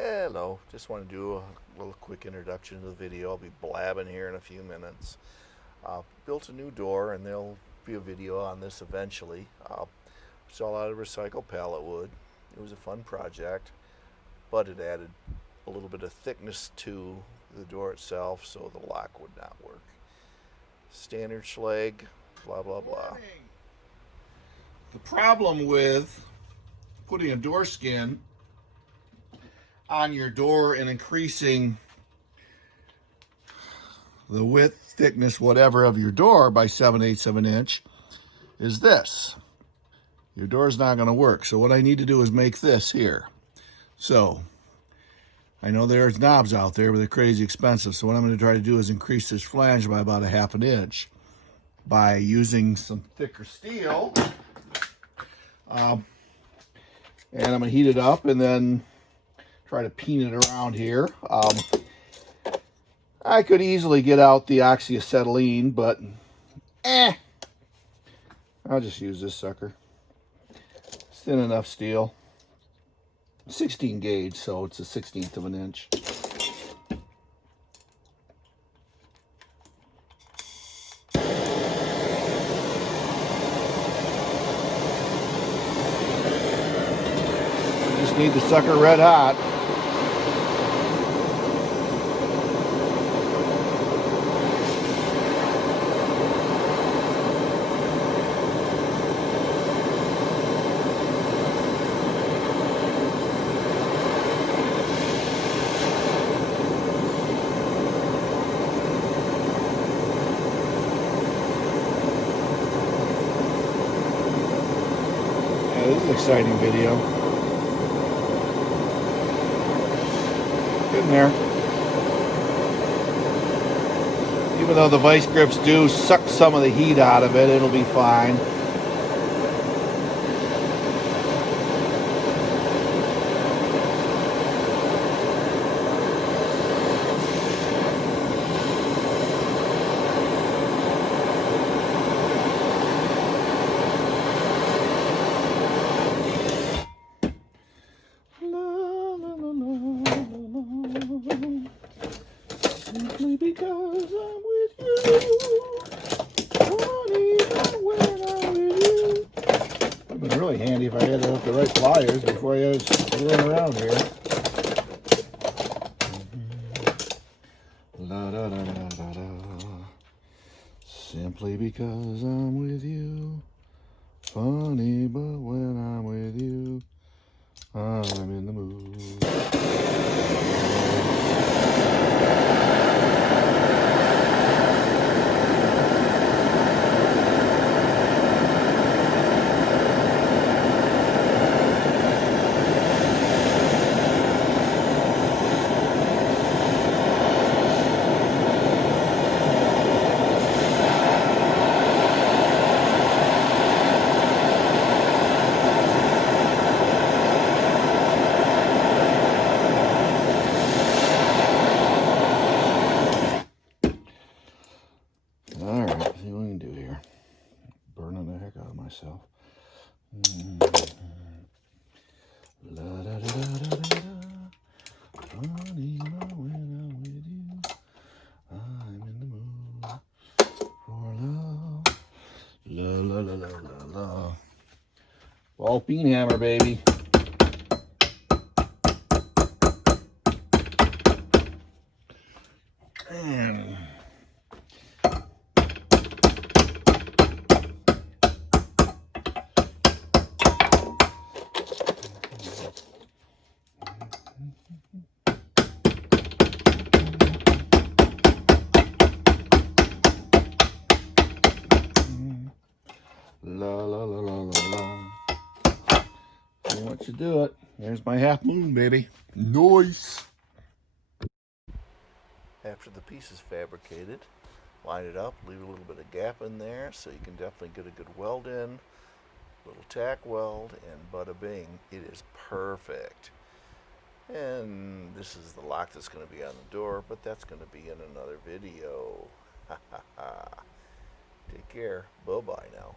Hello, just want to do a little quick introduction to the video. I'll be blabbing here in a few minutes. Built a new door, and there'll be a video on this eventually. It's all out of recycled pallet wood. It was a fun project, but it added a little bit of thickness to the door itself, so the lock would not work. Standard Schlage, blah blah blah. The problem with putting a door skin on your door and increasing the width, thickness, whatever of your door by 7/8 of an inch is this. Your door's not going to work. So what I need to do is make this here. So I know there's knobs out there, but they're crazy expensive. So what I'm going to try to do is increase this flange by about 1/2 inch by using some thicker steel. And I'm going to heat it up and then try to peen it around here. I could easily get out the oxyacetylene, but I'll just use this sucker. It's thin enough steel. 16 gauge, so it's a 1/16 of an inch. Just need the sucker red hot. This is an exciting video. Getting there. Even though the vice grips do suck some of the heat out of it, it'll be fine. Simply because I'm with you, even when I'm with you. It would have been really handy if I had the right pliers before I was screwing around here. La da da da da da. Simply because I'm with you. Funny, but when I'm with you, I'm in the mood. Alright, let's see what we can do here. Burning the heck out of myself. La da da da da da. Funny, but when I'm with you, I'm in the mood for love. La la la la la la. Ball peen hammer, baby. And la la la la la la. See what you do it. There's my half moon, baby. Nice. After the piece is fabricated, line it up, leave a little bit of gap in there so you can definitely get a good weld in. Little tack weld, and bada bing, it is perfect. And this is the lock that's going to be on the door, but that's going to be in another video. Take care. Bye-bye now.